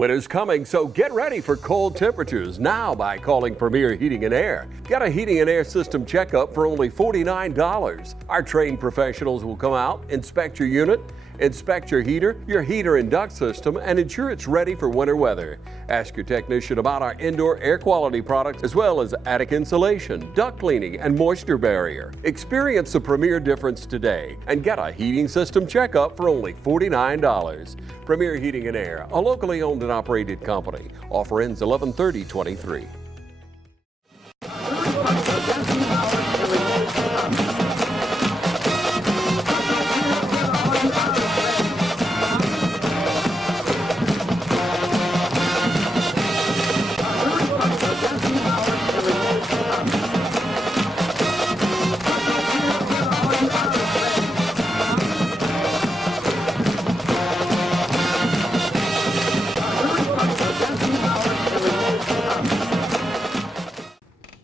Winter's coming, so get ready for cold temperatures now by calling Premier Heating and Air. Get a heating and air system checkup for only $49. Our trained professionals will come out, inspect your unit, inspect your heater and duct system, and ensure it's ready for winter weather. Ask your technician about our indoor air quality products as well as attic insulation, duct cleaning, and moisture barrier. Experience the Premier difference today and get a heating system checkup for only $49. Premier Heating and Air, a locally owned and operated company. Offer ends 11/30/23.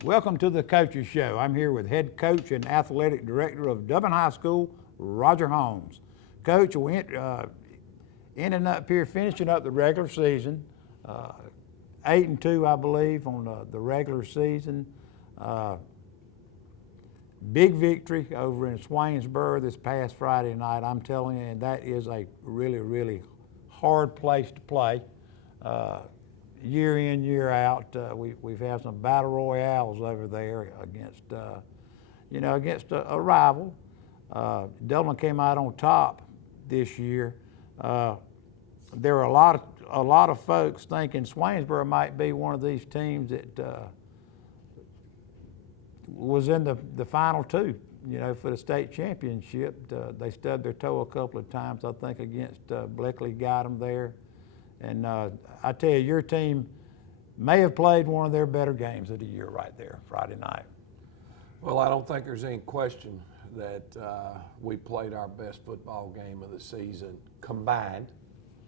Welcome to the Coaches Show. I'm here with head coach and athletic director of Dublin High School, Roger Holmes. Coach, we ending up here, finishing up the regular season, 8-2, I believe, on the regular season. Big victory over in Swainsboro this past Friday night. I'm telling you, that is a really, really hard place to play. Year in, year out, we've had some battle royales over there against, against a rival. Dublin came out on top this year. There were a lot of folks thinking Swainsboro might be one of these teams that was in the final two, for the state championship. They stubbed their toe a couple of times, I think, against Bleckley got them there. And I tell you, your team may have played one of their better games of the year right there, Friday night. Well, I don't think there's any question that we played our best football game of the season, combined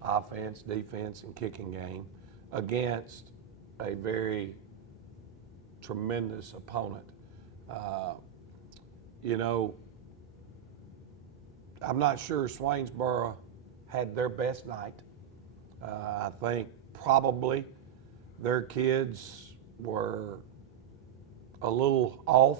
offense, defense, and kicking game, against a very tremendous opponent. I'm not sure Swainsboro had their best night. I think probably their kids were a little off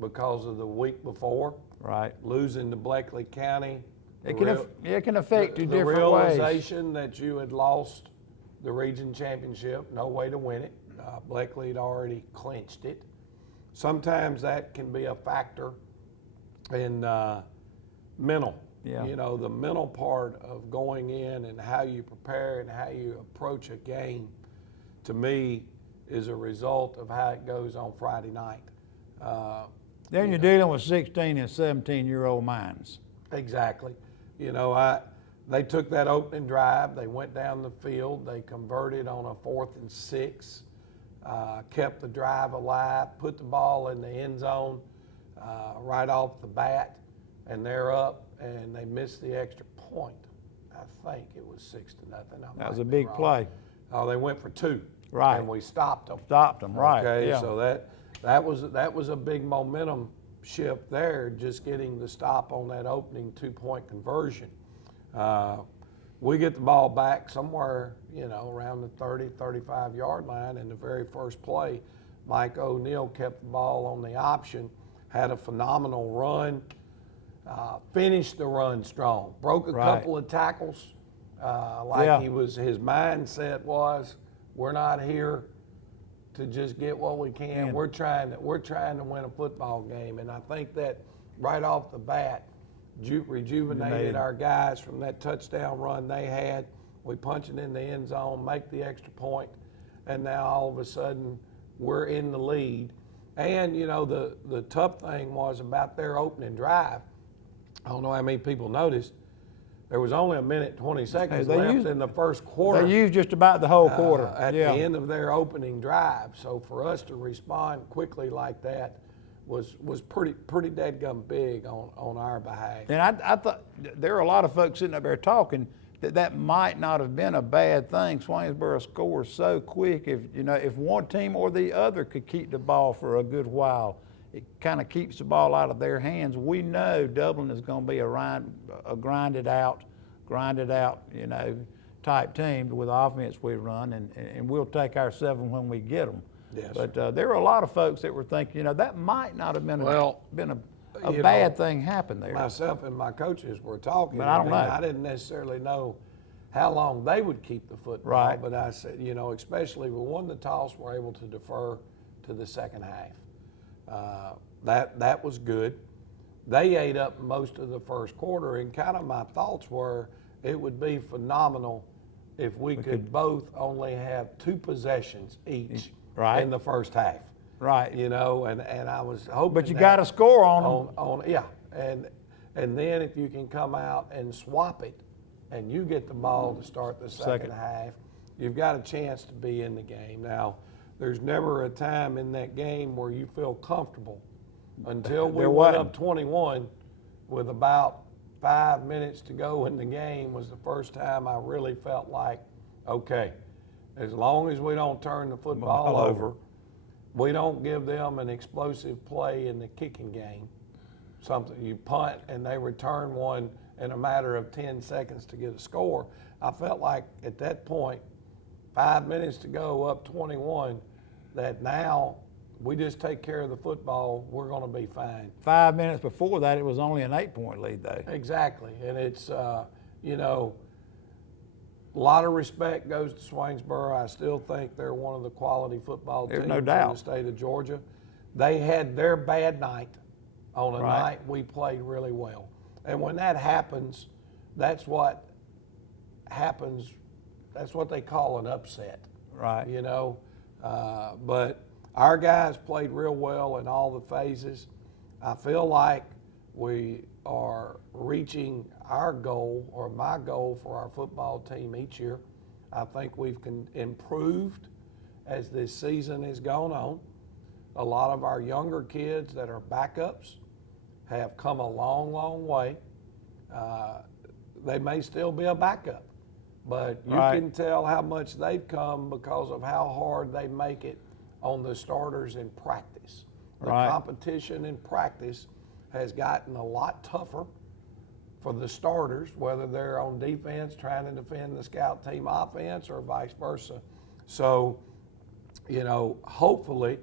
because of the week before. Right. Losing to Bleckley County. It can affect you different ways. The ways. realization that you had lost the region championship, no way to win it. Bleckley had already clinched it. Sometimes that can be a factor in mental. Yeah. The mental part of going in and how you prepare and how you approach a game, to me, is a result of how it goes on Friday night. Then you're dealing with 16 and 17-year-old minds. Exactly. They took that opening drive, they went down the field, they converted on a 4th and 6, kept the drive alive, put the ball in the end zone right off the bat, and they're up. And they missed the extra point. I think it was 6-0. That was a big play. Oh, they went for 2. Right. And we stopped them. Right. Okay, yeah. so that was a big momentum shift there, just getting the stop on that opening 2-point conversion. We get the ball back somewhere, around the 30, 35-yard line, and the very first play, Mike O'Neill kept the ball on the option, had a phenomenal run. Finished the run strong, broke a couple of tackles, his mindset was, we're not here to just get what we can. We're trying to win a football game, and I think that right off the bat rejuvenated our guys from that touchdown run they had. We punch it in the end zone, make the extra point, and now all of a sudden we're in the lead. And the tough thing was about their opening drive. I don't know how many people noticed, there was only 1 minute 20 seconds left in the first quarter. They used just about the whole quarter. At the end of their opening drive. So for us to respond quickly like that was pretty dadgum big on our behalf. And I thought there were a lot of folks sitting up there talking that might not have been a bad thing. Swainsboro scores so quick. If one team or the other could keep the ball for a good while, it kind of keeps the ball out of their hands. We know Dublin is going to be a grinded out, type team with the offense we run, and we'll take our 7 when we get them. Yes, But there were a lot of folks that were thinking, that might not have been Well, a bad thing happened there. Myself and my coaches were talking. But I don't know. I didn't necessarily know how long they would keep the football. Right. But I said, especially we won the toss, we're able to defer to the second half. That was good. They ate up most of the first quarter, and kind of my thoughts were it would be phenomenal if we could both only have 2 possessions each Right. in the first half. Right. And I was hoping. But you got to score on them. Yeah, and then if you can come out and swap it, and you get the ball to start the second half, you've got a chance to be in the game. Now, there's never a time in that game where you feel comfortable until we went up 21 with about 5 minutes to go in the game was the first time I really felt like, okay, as long as we don't turn the football over, we don't give them an explosive play in the kicking game, something you punt and they return one in a matter of 10 seconds to get a score. I felt like at that point, 5 minutes to go up 21, that now we just take care of the football, we're going to be fine. 5 minutes before that, it was only an 8-point lead, though. Exactly, and it's, a lot of respect goes to Swainsboro. I still think they're one of the quality football teams no in doubt. the state of Georgia. They had their bad night on a Right. night we played really well. And when that happens, that's what happens. That's what they call an upset. Right. But our guys played real well in all the phases. I feel like we are reaching our goal, or my goal, for our football team each year. I think we've improved as this season has gone on. A lot of our younger kids that are backups have come a long, long way. They may still be a backup, but you Right. can tell how much they've come because of how hard they make it on the starters in practice. The Right. competition in practice has gotten a lot tougher for the starters, whether they're on defense trying to defend the scout team offense or vice versa. So, hopefully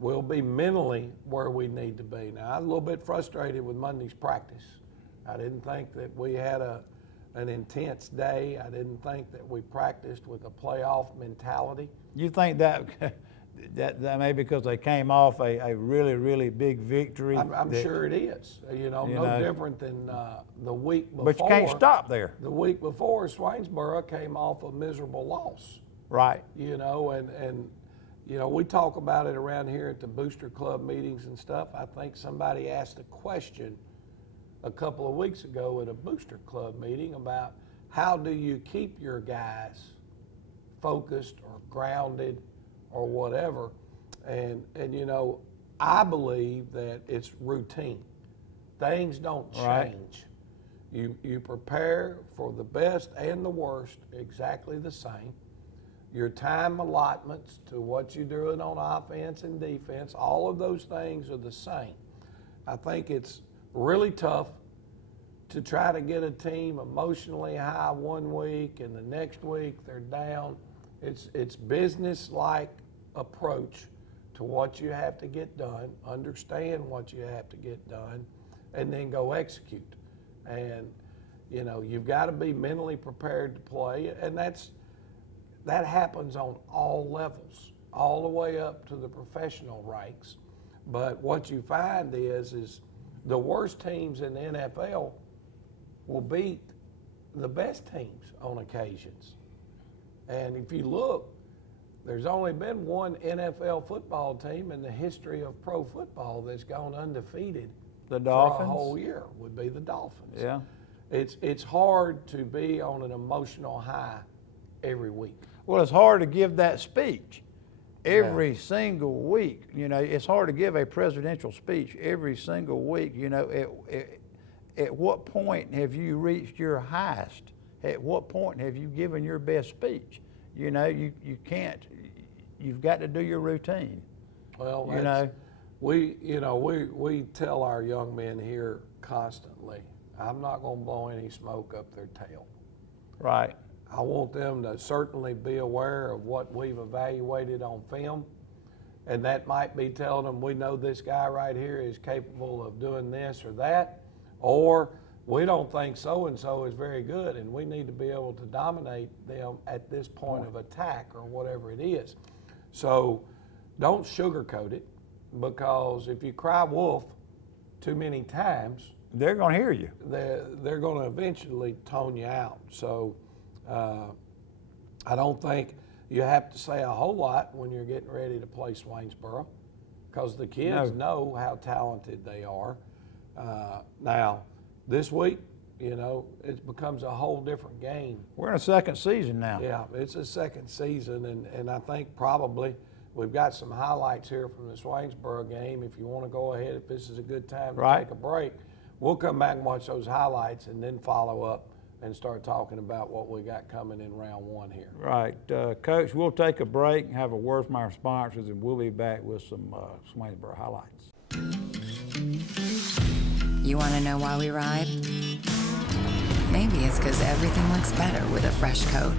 we'll be mentally where we need to be. Now, I was a little bit frustrated with Monday's practice. I didn't think that we had an intense day. I didn't think that we practiced with a playoff mentality. You think that may be because they came off a really, really big victory? I'm sure it is. No different than the week before. But you can't stop there. The week before, Swainsboro came off a miserable loss. Right. We talk about it around here at the Booster Club meetings and stuff. I think somebody asked a question a couple of weeks ago at a Booster Club meeting about how do you keep your guys focused or grounded or whatever. And I believe that it's routine. Things don't change. Right. You prepare for the best and the worst exactly the same. Your time allotments to what you're doing on offense and defense, all of those things are the same. I think it's really tough to try to get a team emotionally high one week and the next week they're down. It's business-like approach to what you have to get done, understand what you have to get done, and then go execute. And you've got to be mentally prepared to play, and that happens on all levels, all the way up to the professional ranks. But what you find is the worst teams in the NFL will beat the best teams on occasions. And if you look, there's only been one NFL football team in the history of pro football that's gone undefeated The Dolphins? for a whole year, would be the Dolphins. Yeah. It's hard to be on an emotional high every week. Well, it's hard to give that speech every single week. It's hard to give a presidential speech every single week. At what point have you reached your highest? At what point have you given your best speech? You can't. You've got to do your routine. Well, we tell our young men here constantly, I'm not going to blow any smoke up their tail. Right. I want them to certainly be aware of what we've evaluated on film. And that might be telling them, we know this guy right here is capable of doing this or that, or we don't think so-and-so is very good, and we need to be able to dominate them at this point of attack or whatever it is. So don't sugarcoat it, because if you cry wolf too many times, they're going to hear you. They're going to eventually tone you out. So I don't think you have to say a whole lot when you're getting ready to play Swainsboro, because the kids know how talented they are. Now, this week, you know, it becomes a whole different game. We're in a second season now. Yeah, it's a second season, and I think probably we've got some highlights here from the Swainsboro game. If you want to go ahead, if this is a good time to take a break, we'll come back and watch those highlights and then follow up and start talking about what we got coming in round one here. Right. Coach, we'll take a break and have a word from our sponsors, and we'll be back with some Swainsboro highlights. You want to know why we ride? Maybe it's because everything looks better with a fresh coat.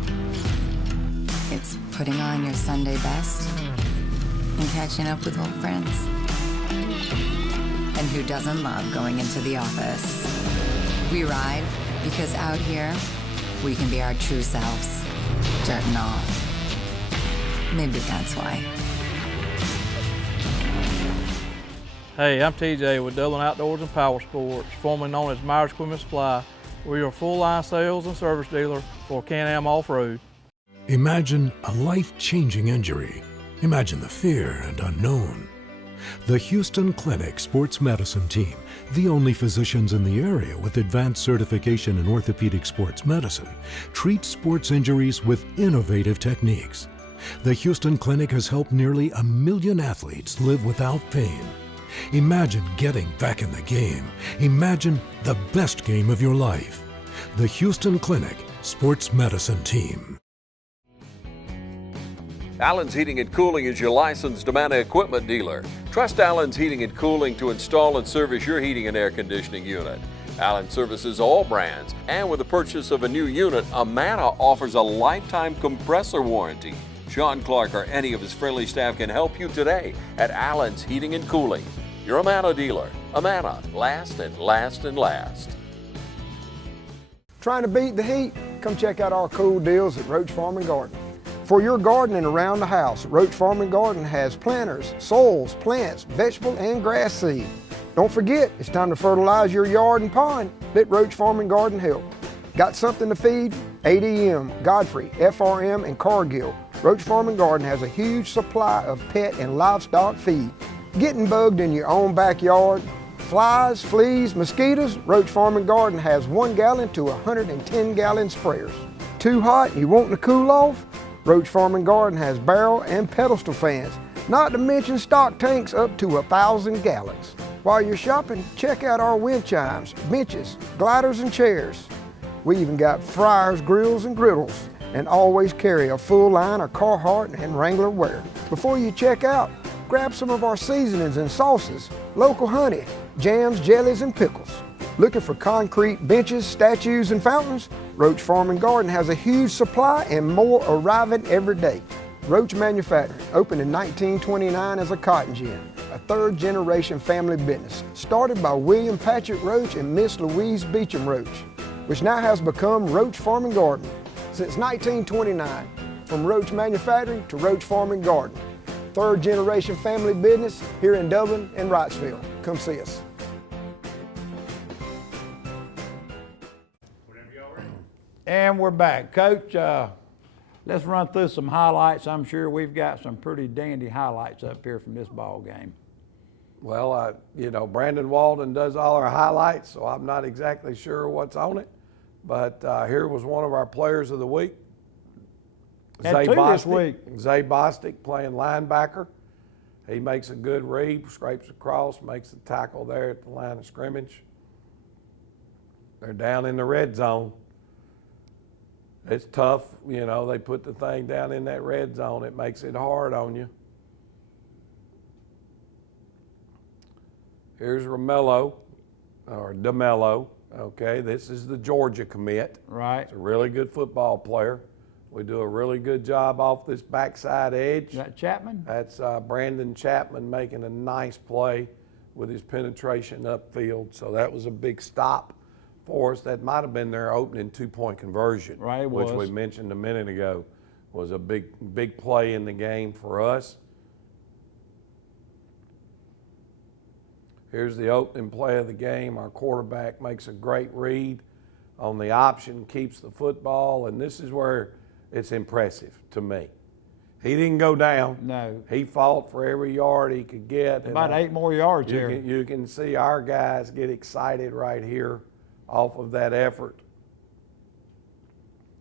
It's putting on your Sunday best and catching up with old friends. And who doesn't love going into the office? We ride because out here, we can be our true selves, dirt and all. Maybe that's why. Hey, I'm TJ with Dublin Outdoors and Power Sports, formerly known as Myers Equipment Supply. We're your full-line sales and service dealer for Can-Am Off-Road. Imagine a life-changing injury. Imagine the fear and unknown. The Houston Clinic Sports Medicine Team, the only physicians in the area with advanced certification in orthopedic sports medicine, treats sports injuries with innovative techniques. The Houston Clinic has helped nearly 1 million athletes live without pain. Imagine getting back in the game. Imagine the best game of your life. The Houston Clinic Sports Medicine Team. Allen's Heating and Cooling is your licensed Amana equipment dealer. Trust Allen's Heating and Cooling to install and service your heating and air conditioning unit. Allen services all brands, and with the purchase of a new unit, Amana offers a lifetime compressor warranty. Sean Clark or any of his friendly staff can help you today at Allen's Heating and Cooling. Your Amana dealer. Amana, last and last and last. Trying to beat the heat? Come check out our cool deals at Roach Farm and Garden. For your gardening around the house, Roach Farm and Garden has planters, soils, plants, vegetable, and grass seed. Don't forget, it's time to fertilize your yard and pond. Let Roach Farm and Garden help. Got something to feed? ADM, Godfrey, FRM, and Cargill. Roach Farm and Garden has a huge supply of pet and livestock feed. Getting bugged in your own backyard? Flies, fleas, mosquitoes? Roach Farm and Garden has 1 gallon to 110 gallon sprayers. Too hot and you wanting to cool off? Roach Farm and Garden has barrel and pedestal fans, not to mention stock tanks up to 1,000 gallons. While you're shopping, check out our wind chimes, benches, gliders, and chairs. We even got fryers, grills, and griddles, and always carry a full line of Carhartt and Wrangler wear. Before you check out, grab some of our seasonings and sauces, local honey, jams, jellies, and pickles. Looking for concrete benches, statues, and fountains? Roach Farm and Garden has a huge supply and more arriving every day. Roach Manufacturing opened in 1929 as a cotton gin, a third-generation family business, started by William Patrick Roach and Miss Louise Beecham Roach, which now has become Roach Farm and Garden. Since 1929, from Roach Manufacturing to Roach Farm and Garden, third-generation family business here in Dublin and Wrightsville. Come see us. And we're back. Coach, let's run through some highlights. I'm sure we've got some pretty dandy highlights up here from this ball game. Well, you know, Brandon Walden does all our highlights, so I'm not exactly sure what's on it. But here was one of our players of the week. Had two this week. Zay Bostic playing linebacker. He makes a good read, scrapes across, makes the tackle there at the line of scrimmage. They're down in the red zone. It's tough, you know, they put the thing down in that red zone. It makes it hard on you. Here's Romello, or DeMello. Okay, this is the Georgia commit. Right. He's a really good football player. We do a really good job off this backside edge. Is that Chapman? That's Brandon Chapman making a nice play with his penetration upfield. So that was a big stop for us. That might have been their opening 2-point conversion, Right, it which was. we mentioned a minute ago, was a big play in the game for us. Here's the opening play of the game. Our quarterback makes a great read on the option, keeps the football, and this is where it's impressive to me. He didn't go down. No. He fought for every yard he could get. and About 8 more yards you here. you can see our guys get excited right here off of that effort.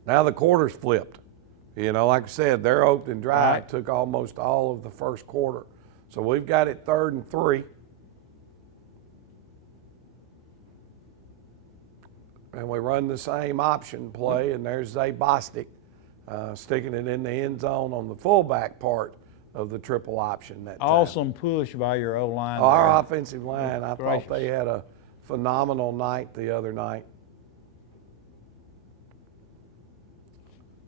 Now the quarter's flipped. You know, like I said, their opening drive Right. took almost all of the first quarter. So we've got it 3rd and 3. And we run the same option play, and there's Zay Bostic sticking it in the end zone on the fullback part of the triple option that time. Awesome push by your O-line. Our offensive line, I Gracious. thought they had a phenomenal night the other night.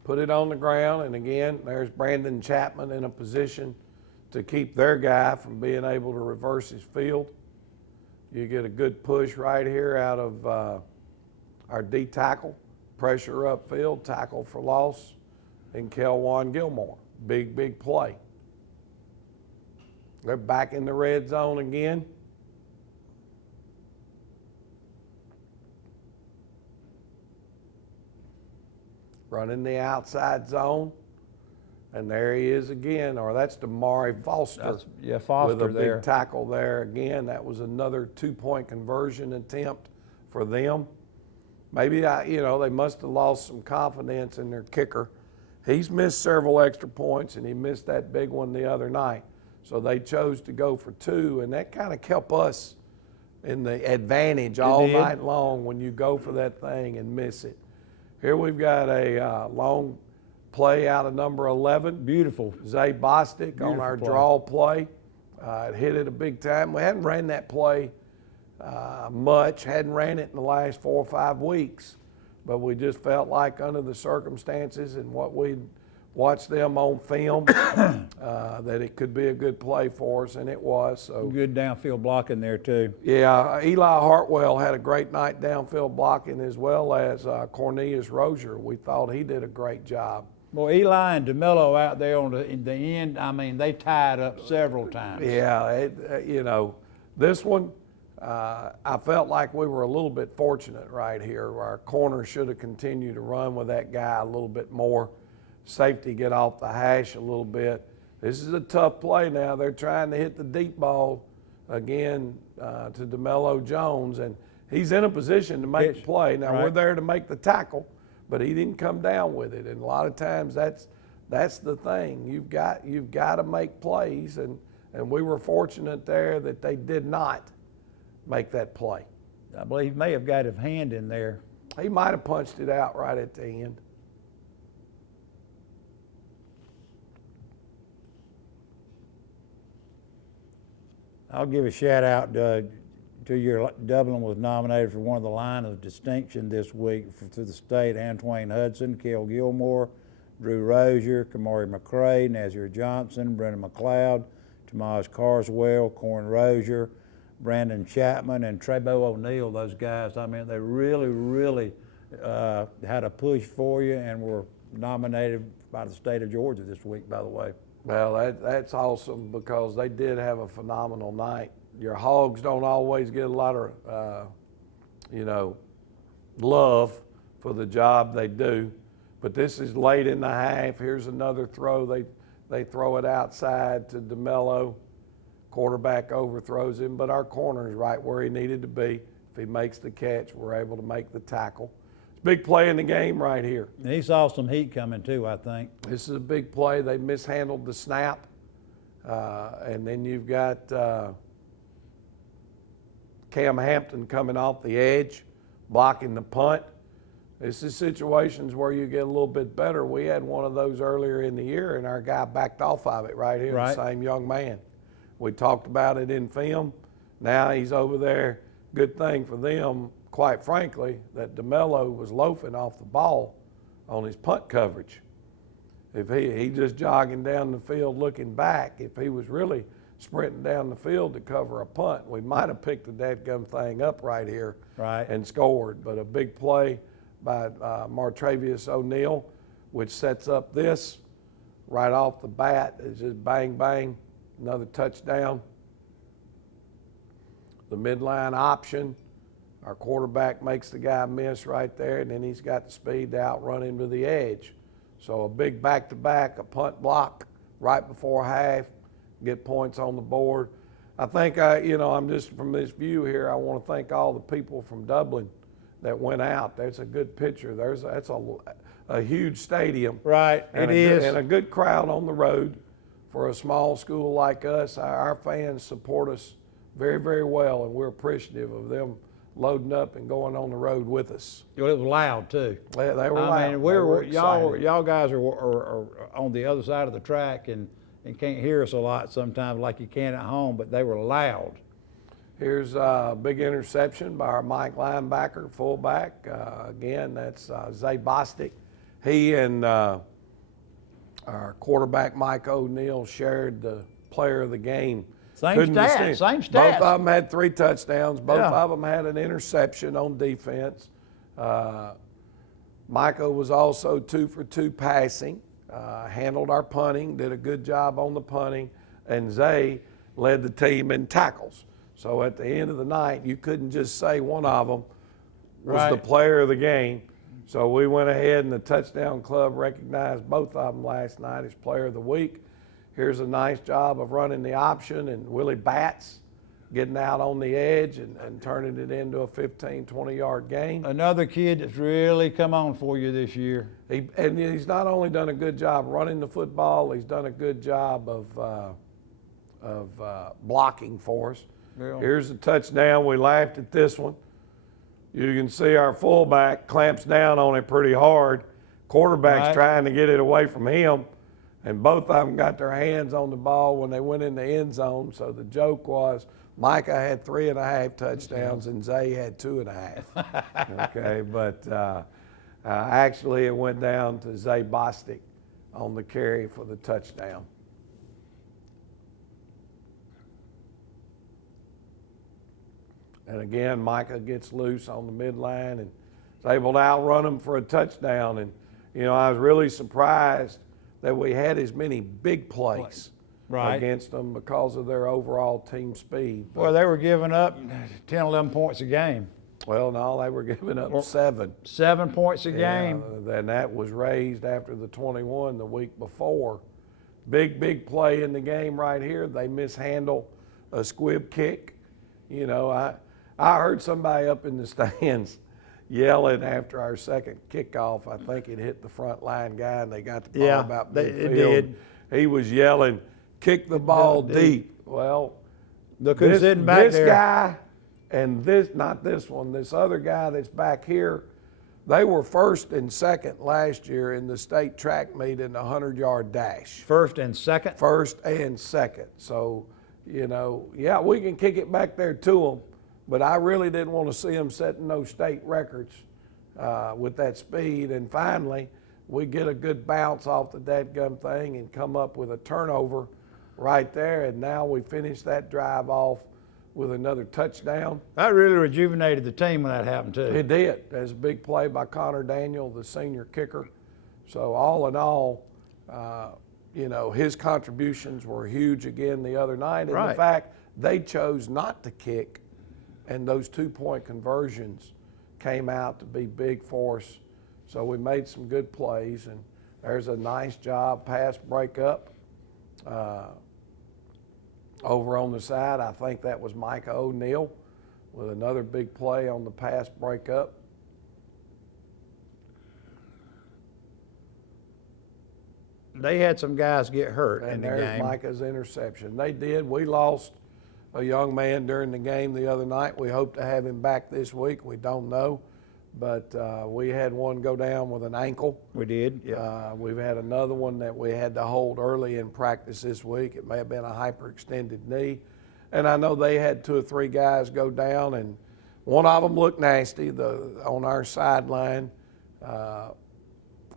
Put it on the ground, and again, there's Brandon Chapman in a position to keep their guy from being able to reverse his field. You get a good push right here out of our D tackle, pressure upfield, tackle for loss, and Kelwan Gilmore. Big play. They're back in the red zone again. Running the outside zone. And there he is again, or that's Damari Foster. Foster with a there. big tackle there again. That was another 2-point conversion attempt for them. Maybe they must have lost some confidence in their kicker. He's missed several extra points, and he missed that big one the other night. So they chose to go for 2, and that kind of kept us in the advantage all night long when you go for that thing and miss it. Here we've got a long play out of number 11. Beautiful. Zay Bostic on Beautiful our play. draw play. It hit it a big time. We hadn't ran that play much, hadn't ran it in the last 4 or 5 weeks, but we just felt like under the circumstances and what we'd watched them on film that it could be a good play for us, and it was. So Good downfield blocking there too. yeah, Eli Hartwell had a great night downfield blocking, as well as Cornelius Rozier. We thought he did a great job. Boy, Eli and DeMello out there in the end, I mean, they tied up several times. Yeah, this one, I felt like we were a little bit fortunate right here. Our corner should have continued to run with that guy a little bit more. Safety get off the hash a little bit. This is a tough play now. They're trying to hit the deep ball again to DeMello Jones, and he's in a position to make the play. Now, we're there to make the tackle, but he didn't come down with it. And a lot of times that's the thing. You've got to make plays, and we were fortunate there that they did not make that play. I believe he may have got his hand in there. He might have punched it out right at the end. I'll give a shout out to your Dublin was nominated for one of the line of distinction this week through the state. Antoine Hudson, Kel Gilmore, Drew Rozier, Kamari McCray, Nazir Johnson, Brendan McLeod, Tomas Carswell, Corn Rozier, Brandon Chapman, and Trebo O'Neill. Those guys, I mean, they really had a push for you and were nominated by the state of Georgia this week, by the way. Well, that's awesome because they did have a phenomenal night. Your Hogs don't always get a lot of, love for the job they do. But this is late in the half. Here's another throw. They throw it outside to DeMello. Quarterback overthrows him, but our corner's right where he needed to be. If he makes the catch, we're able to make the tackle. It's a big play in the game right here. And he saw some heat coming too, I think. This is a big play. They mishandled the snap. And then you've got Cam Hampton coming off the edge, blocking the punt. This is situations where you get a little bit better. We had one of those earlier in the year, and our guy backed off of it right here, Right. the same young man. We talked about it in film. Now he's over there. Good thing for them. quite frankly, that DeMello was loafing off the ball on his punt coverage. If he just jogging down the field looking back, if he was really sprinting down the field to cover a punt, we might have picked the dadgum thing up right here and scored. But a big play by Martravius O'Neal, which sets up this right off the bat. It's just bang, bang, another touchdown. The midline option, our quarterback makes the guy miss right there, and then he's got the speed to outrun him to the edge. So a big back-to-back, a punt block right before half, get points on the board. I think, I'm just from this view here, I want to thank all the people from Dublin that went out. There's a good picture. That's a huge stadium. Right, And it is. And a good crowd on the road. For a small school like us, our fans support us very, very well, and we're appreciative of them loading up and going on the road with us. Well, it was loud too. They were loud. I mean, They were y'all guys are on the other side of the track and can't hear us a lot sometimes like you can at home, but they were loud. Here's a big interception by our Mike linebacker, fullback. Again, that's Zay Bostic. He and our quarterback, Mike O'Neal, shared the player of the game. Same Couldn't stats, distinguish. same stats. Both of them had 3 touchdowns. Both Yeah. of them had an interception on defense. Micah was also 2 for 2 passing, handled our punting, did a good job on the punting, and Zay led the team in tackles. So at the end of the night, you couldn't just say one of them was the player of the game. So we went ahead and the Touchdown Club recognized both of them last night as player of the week. Here's a nice job of running the option, and Willie Batts getting out on the edge and turning it into a 15, 20-yard gain. Another kid that's really come on for you this year. He's not only done a good job running the football, he's done a good job of blocking for us. Yeah. Here's a touchdown. We laughed at this one. You can see our fullback clamps down on it pretty hard. Quarterback's trying to get it away from him. And both of them got their hands on the ball when they went in the end zone. So the joke was Micah had 3.5 touchdowns and Zay had 2.5. Okay, but actually it went down to Zay Bostic on the carry for the touchdown. And again, Micah gets loose on the midline and is able to outrun him for a touchdown. And, I was really surprised that we had as many big plays against them because of their overall team speed. But, Well, they were giving up 10, 11 points a game. well, no, they were giving up 7. 7 points a game. Then that was raised after the 21 the week before. Big play in the game right here. They mishandle a squib kick. I heard somebody up in the stands yelling after our second kickoff. I think it hit the front line guy and they got the ball about midfield. It did. He was yelling, kick the ball deep. Well, Look who's sitting back this there. guy and not this one, this other guy that's back here, they were first and second last year in the state track meet in the 100-yard dash. First and second. First and second. So, we can kick it back there to them, but I really didn't want to see them setting those state records with that speed. And finally, we get a good bounce off the dadgum thing and come up with a turnover right there. And now we finish that drive off with another touchdown. That really rejuvenated the team when that happened too. It did. There's a big play by Connor Daniel, the senior kicker. So all in all, his contributions were huge again the other night. And the fact they chose not to kick and those 2-point conversions came out to be big for us. So we made some good plays, and there's a nice job pass breakup. Over on the side, I think that was Micah O'Neal with another big play on the pass breakup. They had some guys get hurt in And the there's game. Micah's interception. They did. We lost a young man during the game the other night. We hope to have him back this week. We don't know. But we had one go down with an ankle. We did, yeah. We've had another one that we had to hold early in practice this week. It may have been a hyperextended knee. And I know they had 2 or 3 guys go down, and one of them looked nasty. On our sideline,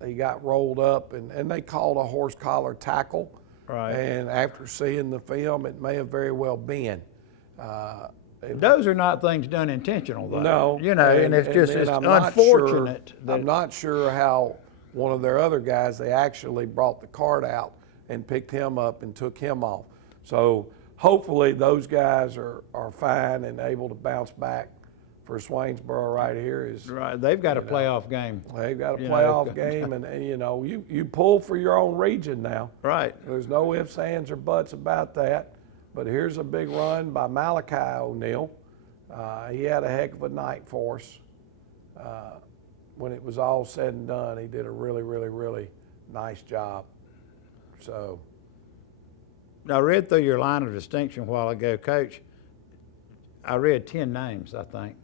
he got rolled up, and they called a horse collar tackle. Right. And after seeing the film, it may have very well been. Those are not things done intentional, though. No. You know, and it's just, then it's I'm not unfortunate. Sure, I'm not sure how one of their other guys, they actually brought the cart out and picked him up and took him off. So hopefully those guys are fine and able to bounce back. For Swainsboro right here is Right, they've got a playoff game. they've got a You playoff know. game, and you know you pull for your own region now. Right. There's no ifs, ands, or buts about that. But here's a big run by Malachi O'Neal. He had a heck of a night for us. When it was all said and done, he did a really, really, really nice job. So. I read through your line of distinction a while ago, Coach. I read 10 names, I think.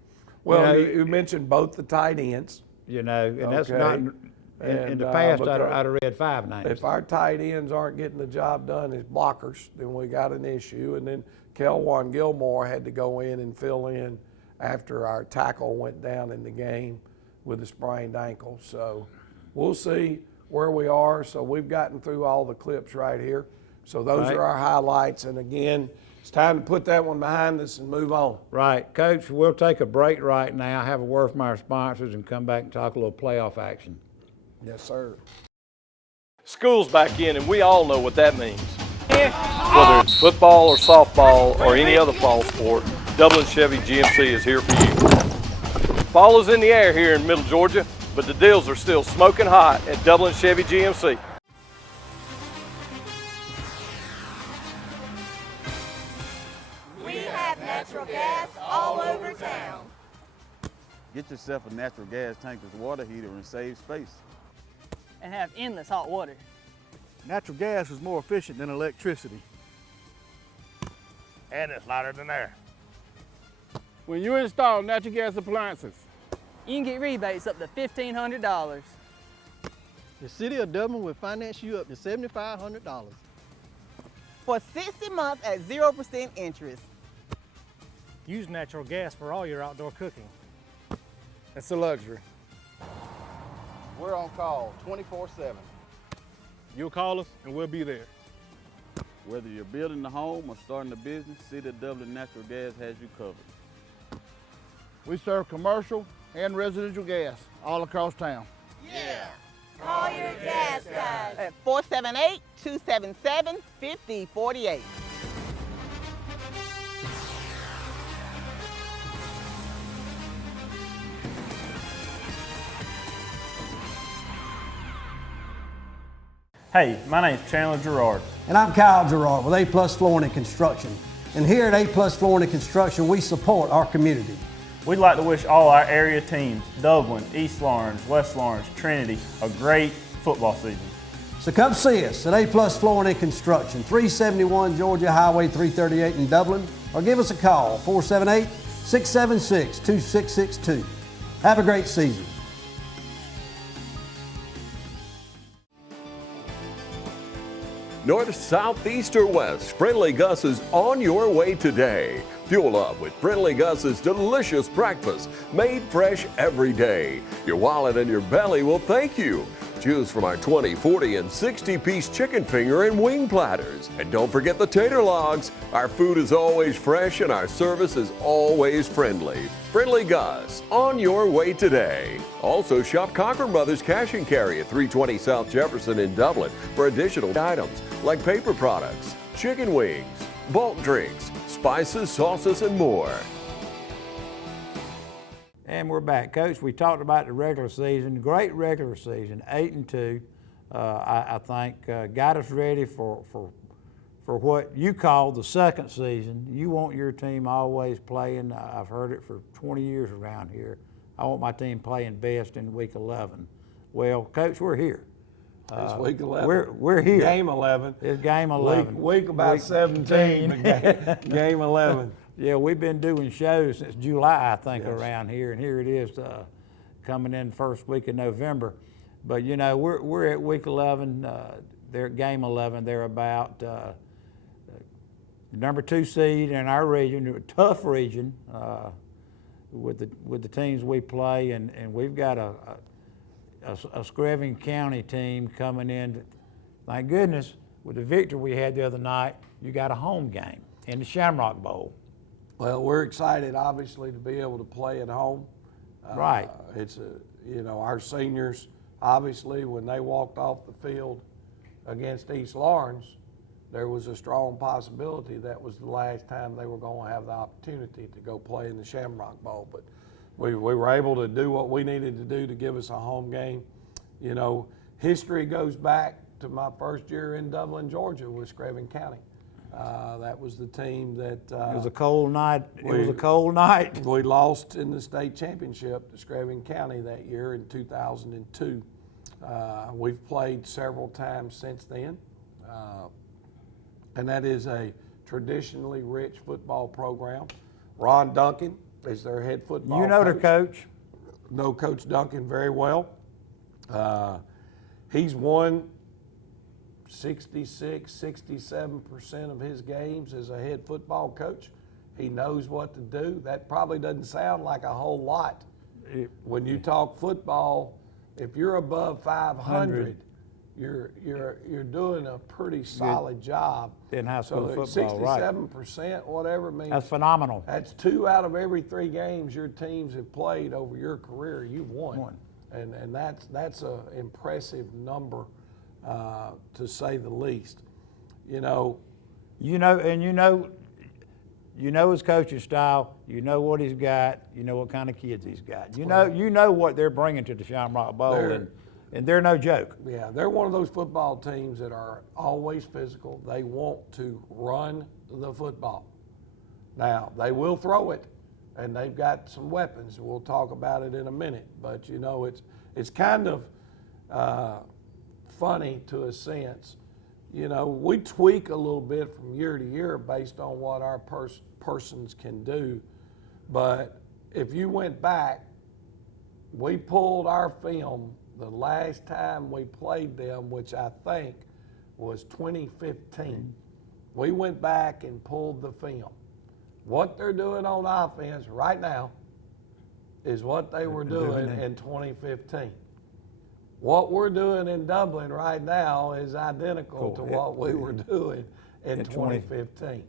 Well, You know, you mentioned both the tight ends. You know, and that's Okay. not, in And, the past, because I'd have read 5 names. If our tight ends aren't getting the job done as blockers, then we got an issue. And then Kelwan Gilmore had to go in and fill in after our tackle went down in the game with a sprained ankle. So we'll see where we are. So we've gotten through all the clips right here. So those Right. are our highlights. And again, it's time to put that one behind us and move on. Right. Coach, we'll take a break right now, have a word from our sponsors, and come back and talk a little playoff action. Yes, sir. School's back in, and we all know what that means. Whether it's football or softball or any other fall sport, Dublin Chevy GMC is here for you. Fall is in the air here in Middle Georgia, but the deals are still smoking hot at Dublin Chevy GMC. We have natural gas all over town. Get yourself a natural gas tankless water heater and save space. And have endless hot water. Natural gas is more efficient than electricity. And it's lighter than air. When you install natural gas appliances, You can get rebates up to $1,500. The City of Dublin will finance you up to $7,500. For 60 months at 0% interest. Use natural gas for all your outdoor cooking. it's a luxury. We're on call 24/7. You'll call us and we'll be there. Whether you're building a home or starting a business, City of Dublin Natural Gas has you covered. We serve commercial and residential gas all across town. Yeah. Call your gas guys. At 478-277-5048. Hey, my name's Chandler Gerard. And I'm Kyle Gerard with A Plus Flooring and Construction. And here at A Plus Flooring and Construction, we support our community. We'd like to wish all our area teams, Dublin, East Lawrence, West Lawrence, Trinity, a great football season. So come see us at A Plus Flooring and Construction, 371 Georgia Highway 338 in Dublin, or give us a call, 478-676-2662. Have a great season. North, south, east, or west, Friendly Gus is on your way today. Fuel up with Friendly Gus's delicious breakfast, made fresh every day. Your wallet and your belly will thank you. Choose from our 20, 40, and 60-piece chicken finger and wing platters. And don't forget the tater logs. Our food is always fresh and our service is always friendly. Friendly Gus, on your way today. Also shop Cochran Brothers Cash and Carry at 320 South Jefferson in Dublin for additional items like paper products, chicken wings, bulk drinks, spices, sauces, and more. And we're back. Coach, we talked about the regular season, great regular season, 8-2. I think got us ready for what you call the second season. You want your team always playing, I've heard it for 20 years around here, I want my team playing best in week 11. Well, Coach, we're here. It's week 11. We're here. Game 11. It's game 11. Week about Week 17, but game 11. Yeah, we've been doing shows since July, I think, around here, and here it is coming in first week of November. But you know, we're at week 11. They're at game 11. They're about number 2 seed in our region, a tough region. with the teams we play, and we've got a Screven County team coming in. Thank goodness, with the victory we had the other night, you got a home game in the Shamrock Bowl. Well, we're excited, obviously, to be able to play at home. Right. It's our seniors, obviously, when they walked off the field against East Lawrence, there was a strong possibility that was the last time they were going to have the opportunity to go play in the Shamrock Bowl. But we were able to do what we needed to do to give us a home game. You know, history goes back to my first year in Dublin, Georgia with Screven County. That was the team that it was a cold night. We lost in the state championship to Screven County that year in 2002. We've played several times since then, and that is a traditionally rich football program. Ron Duncan is their head football coach. You know the coach. Know Coach Duncan very well. He's won 67% of his games as a head football coach. He knows what to do. That probably doesn't sound like a whole lot. When you talk football, if you're above 500, you're doing a pretty solid job. In high school football, 67%, whatever means. That's phenomenal. That's 2 out of every 3 games your teams have played over your career, you've won. And that's an impressive number. To say the least, you know his coaching style. You know what he's got. You know what kind of kids he's got. You know what they're bringing to the Shamrock Bowl, and they're no joke. Yeah, they're one of those football teams that are always physical. They want to run the football. Now they will throw it, and they've got some weapons. We'll talk about it in a minute. But you know, it's kind of funny to a sense. You know, we tweak a little bit from year to year based on what our persons can do. But if you went back, we pulled our film the last time we played them, which I think was 2015. We went back and pulled the film. What they're doing on offense right now is what they were doing in 2015. What we're doing in Dublin right now is identical to what we were doing in 2015.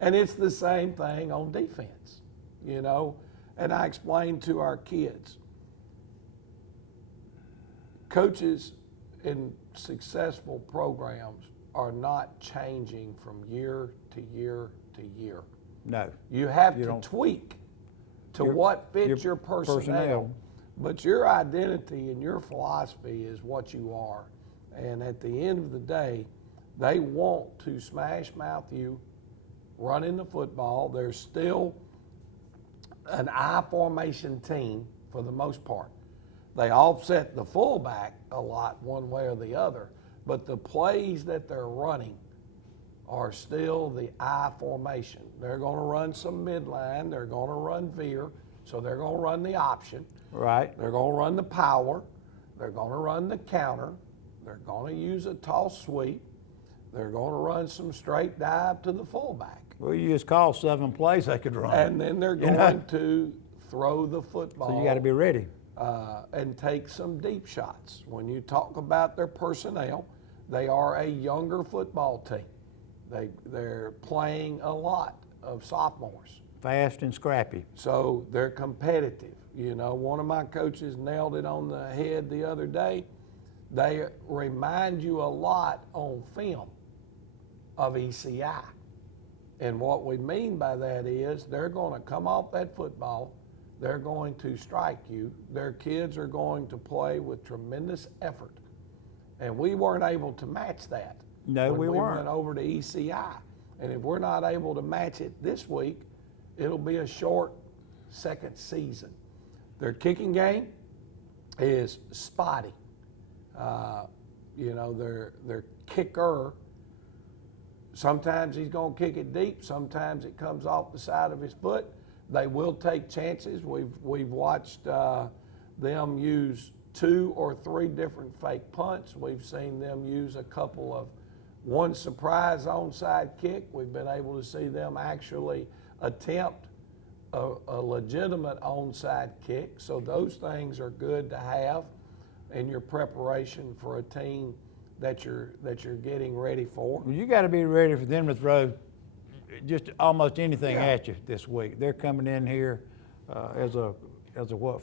And it's the same thing on defense, you know. And I explained to our kids, coaches in successful programs are not changing from year to year to year. No. You have to tweak to what fits your personnel. But your identity and your philosophy is what you are. And at the end of the day, they want to smash mouth you running the football. They're still an I formation team for the most part. They offset the fullback a lot one way or the other, but the plays that they're running are still the I formation. They're going to run some midline. They're going to run veer, so they're going to run the option. Right. They're going to run the power. They're going to run the counter. They're going to use a toss sweep. They're going to run some straight dive to the fullback. Well, you just call 7 plays they could run. And then they're going to throw the football. So you got to be ready. And take some deep shots. When you talk about their personnel, they are a younger football team. They're playing a lot of sophomores. Fast and scrappy. So they're competitive. You know, one of my coaches nailed it on the head the other day. They remind you a lot on film of ECI. And what we mean by that is they're going to come off that football, they're going to strike you, their kids are going to play with tremendous effort. And we weren't able to match that. No, when we weren't. Went over to ECI. And if we're not able to match it this week, it'll be a short second season. Their kicking game is spotty. You know, their kicker, sometimes he's going to kick it deep, sometimes it comes off the side of his foot. They will take chances. We've watched them use 2 or 3 different fake punts. We've seen them use a couple of one surprise onside kick. We've been able to see them actually attempt a legitimate onside kick. So those things are good to have in your preparation for a team that you're getting ready for. Well, you got to be ready for them to throw just almost anything at you this week. They're coming in here as a what,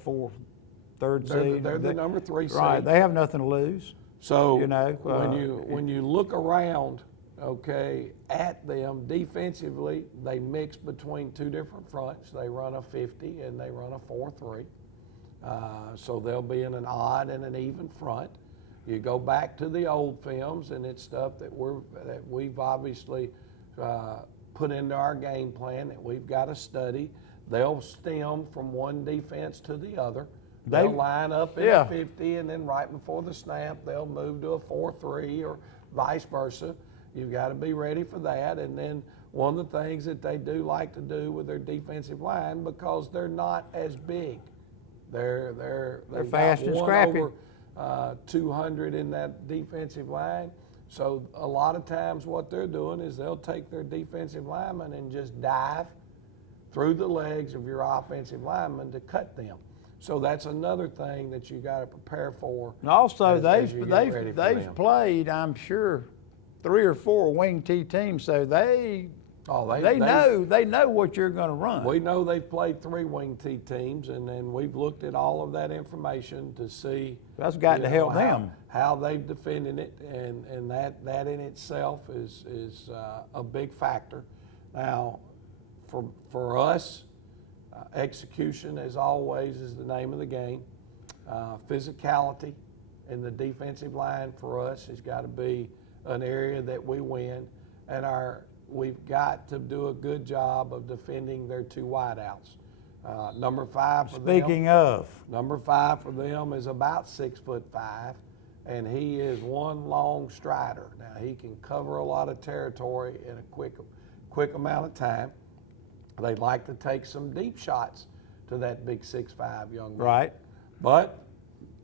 third seed? They're the number 3 seed. Right. They have nothing to lose. So you know, when you look around, okay, at them defensively, they mix between 2 different fronts. They run a 50 and they run a 4-3. So they'll be in an odd and an even front. You go back to the old films, and it's stuff that we've obviously put into our game plan that we've got to study. They'll stem from one defense to the other. They'll line up in a 50, and then right before the snap, they'll move to a 4-3 or vice versa. You've got to be ready for that. And then one of the things that they do like to do with their defensive line, because they're not as big, they're fast and scrappy. Over 200 in that defensive line. So a lot of times what they're doing is they'll take their defensive lineman and just dive through the legs of your offensive lineman to cut them. So that's another thing that you got to prepare for. And also, they've played, I'm sure, 3 or 4 wing T teams, so they know what you're going to run. We know they've played 3 wing T teams, and then we've looked at all of that information to see. That's got to help them. How they've defended it, and that in itself is a big factor. Now, for us, execution, as always, is the name of the game. Physicality in the defensive line for us has got to be an area that we win, and we've got to do a good job of defending their 2 wideouts. Number 5 for them. Speaking of. Number 5 for them is about 6'5", and he is one long strider. Now, he can cover a lot of territory in a quick amount of time. They like to take some deep shots to that big 6'5" young man. Right. But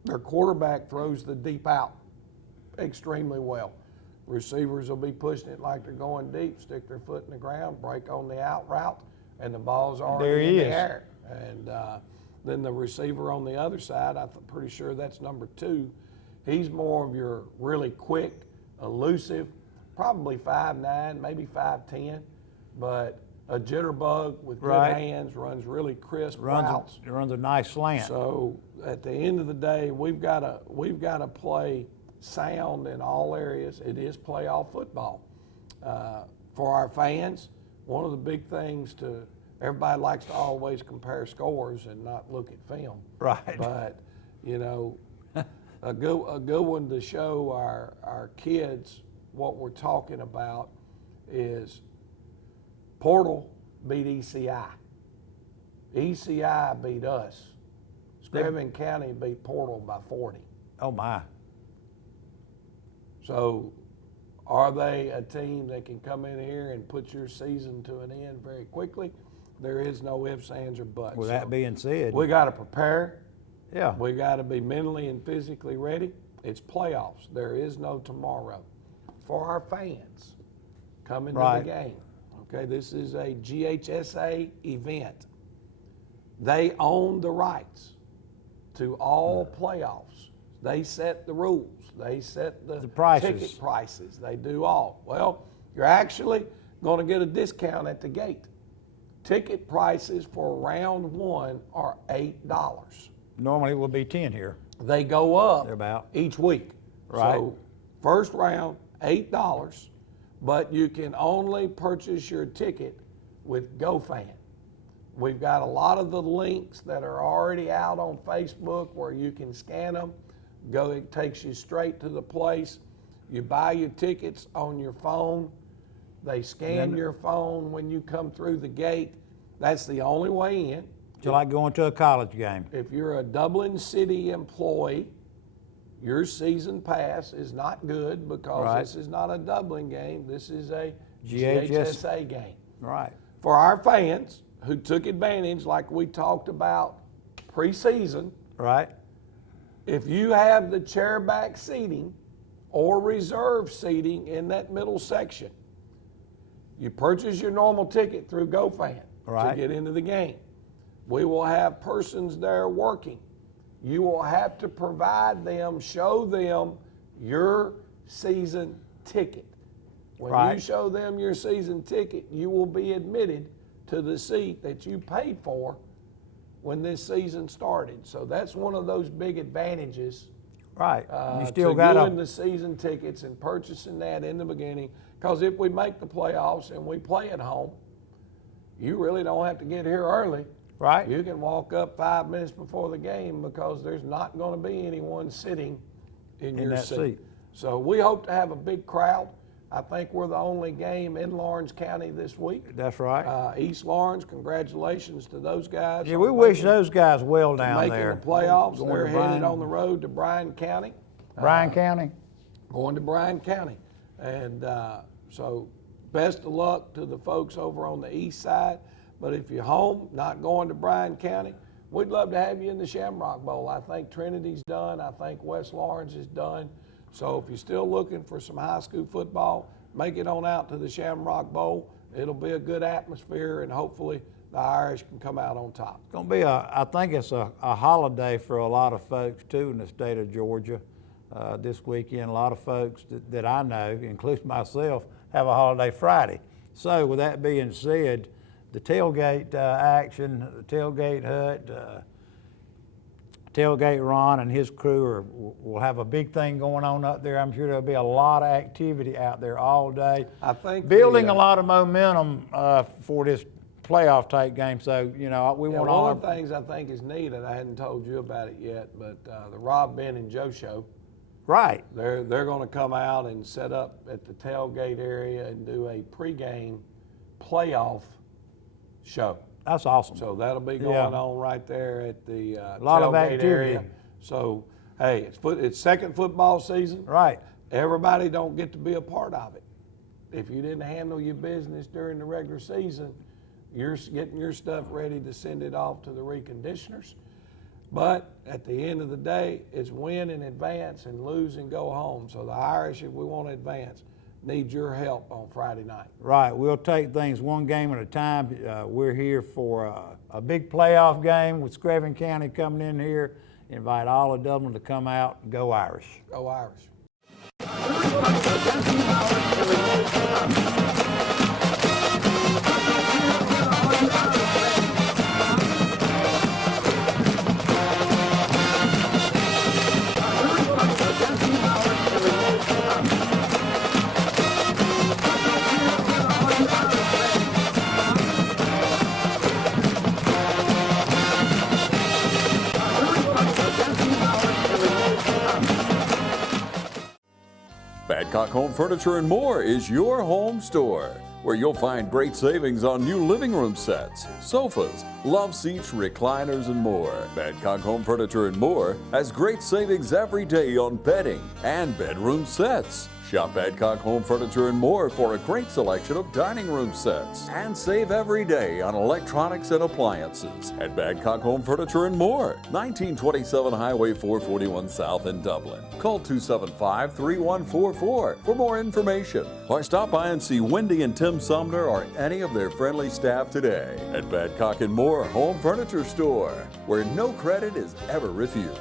their quarterback throws the deep out extremely well. Receivers will be pushing it like they're going deep, stick their foot in the ground, break on the out route, and the ball's already in the air. And then the receiver on the other side, I'm pretty sure that's number 2. He's more of your really quick, elusive, probably 5'9", maybe 5'10", but a jitterbug with good hands, runs really crisp routes. Runs a nice slant. So at the end of the day, we've got to play sound in all areas. It is playoff football. For our fans, one of the big things everybody likes to always compare scores and not look at film. Right. But, you know, a good one to show our kids what we're talking about is Portal beat ECI. ECI beat us. Screven County beat Portal by 40. Oh, my. So are they a team that can come in here and put your season to an end very quickly? There is no ifs, ands, or buts. With that being said, we got to prepare. Yeah. We got to be mentally and physically ready. It's playoffs. There is no tomorrow. For our fans coming to the game, okay, this is a GHSA event. They own the rights to all playoffs. They set the rules. They set the prices. Ticket prices. They do all. Well, you're actually going to get a discount at the gate. Ticket prices for round 1 are $8. Normally it will be 10 here. They go up about each week. Right. So first round, $8, but you can only purchase your ticket with GoFan. We've got a lot of the links that are already out on Facebook where you can scan them. It takes you straight to the place. You buy your tickets on your phone. They scan your phone when you come through the gate. That's the only way in. It's like going to a college game. If you're a Dublin City employee, your season pass is not good because this is not a Dublin game. This is a GHSA game. Right. For our fans who took advantage, like we talked about preseason, right? If you have the chairback seating or reserve seating in that middle section, you purchase your normal ticket through GoFan to get into the game. We will have persons there working. You will have to provide them, show them your season ticket. When you show them your season ticket, you will be admitted to the seat that you paid for when this season started. So that's one of those big advantages. Right. You To still got doing the season tickets and purchasing that in the beginning. Because if we make the playoffs and we play at home, you really don't have to get here early. Right. You can walk up 5 minutes before the game because there's not going to be anyone sitting in your that seat. So we hope to have a big crowd. I think we're the only game in Lawrence County this week. That's right. East Lawrence, congratulations to those guys. Yeah, we wish those guys well down making there. the playoffs. Going They're to headed Bryan. on the road to Bryan County. Bryan County? Going to Bryan County. And so best of luck to the folks over on the east side. But if you're home, not going to Bryan County, we'd love to have you in the Shamrock Bowl. I think Trinity's done. I think West Lawrence is done. So if you're still looking for some high school football, make it on out to the Shamrock Bowl. It'll be a good atmosphere, and hopefully the Irish can come out on top. It's going to be I think it's a holiday for a lot of folks too in the state of Georgia this weekend. A lot of folks that I know, including myself, have a holiday Friday. So with that being said, the tailgate action, the tailgate hut, Tailgate Ron and his crew will have a big thing going on up there. I'm sure there'll be a lot of activity out there all day. I think building a lot of momentum for this playoff type game. So, you know, we want all. One of the things I think is neat, and I hadn't told you about it yet, but the Rob, Ben, and Joe show. Right. They're going to come out and set up at the tailgate area and do a pregame playoff show. That's awesome. So that'll be going on right there at the a lot of tailgate activity. area. So, hey, it's second football season. Right. Everybody don't get to be a part of it. If you didn't handle your business during the regular season, you're getting your stuff ready to send it off to the reconditioners. But at the end of the day, it's win and advance and lose and go home. So the Irish, if we want to advance, need your help on Friday night. Right. We'll take things one game at a time. We're here for a big playoff game with Screven County coming in here. Invite all of Dublin to come out. Go Irish. Go Irish. Badcock Home Furniture and More is your home store, where you'll find great savings on new living room sets, sofas, love seats, recliners, and more. Badcock Home Furniture and More has great savings every day on bedding and bedroom sets. Shop Badcock Home Furniture and More for a great selection of dining room sets. And save every day on electronics and appliances at Badcock Home Furniture and More, 1927 Highway 441 South in Dublin. Call 275-3144 for more information, or stop by and see Wendy and Tim Sumner or any of their friendly staff today at Badcock and More Home Furniture Store, where no credit is ever refused.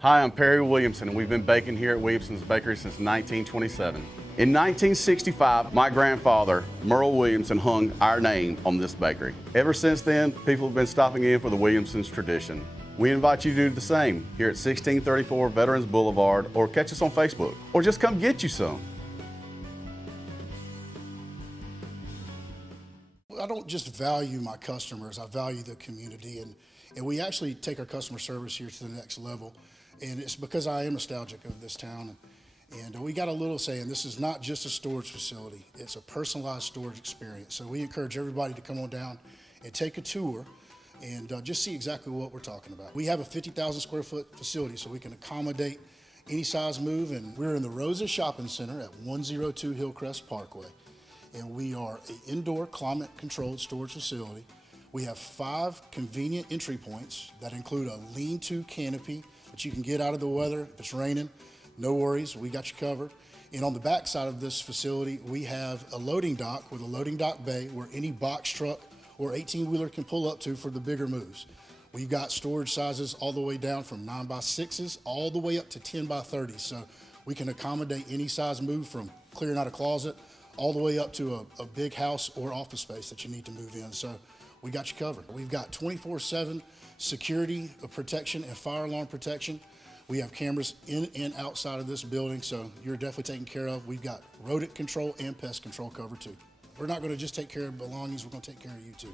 Hi, I'm Perry Williamson, and we've been baking here at Williamson's Bakery since 1927. In 1965, my grandfather, Merle Williamson, hung our name on this bakery. Ever since then, people have been stopping in for the Williamson's tradition. We invite you to do the same here at 1634 Veterans Boulevard, or catch us on Facebook, or just come get you some. I don't just value my customers, I value the community, and we actually take our customer service here to the next level. And it's because I am nostalgic of this town. And we got a little saying, this is not just a storage facility, it's a personalized storage experience. So we encourage everybody to come on down and take a tour and just see exactly what we're talking about. We have a 50,000 square foot facility, so we can accommodate any size move. And we're in the Rosa Shopping Center at 102 Hillcrest Parkway. And we are an indoor climate controlled storage facility. We have 5 convenient entry points that include a lean-to canopy that you can get out of the weather. If it's raining, no worries, we got you covered. And on the back side of this facility, we have a loading dock with a loading dock bay where any box truck or 18-wheeler can pull up to for the bigger moves. We've got storage sizes all the way down from 9x6s all the way up to 10x30s. So we can accommodate any size move from clearing out a closet all the way up to a big house or office space that you need to move in. So we got you covered. We've got 24/7 security protection and fire alarm protection. We have cameras in and outside of this building, so you're definitely taken care of. We've got rodent control and pest control covered too. We're not going to just take care of belongings, we're going to take care of you too.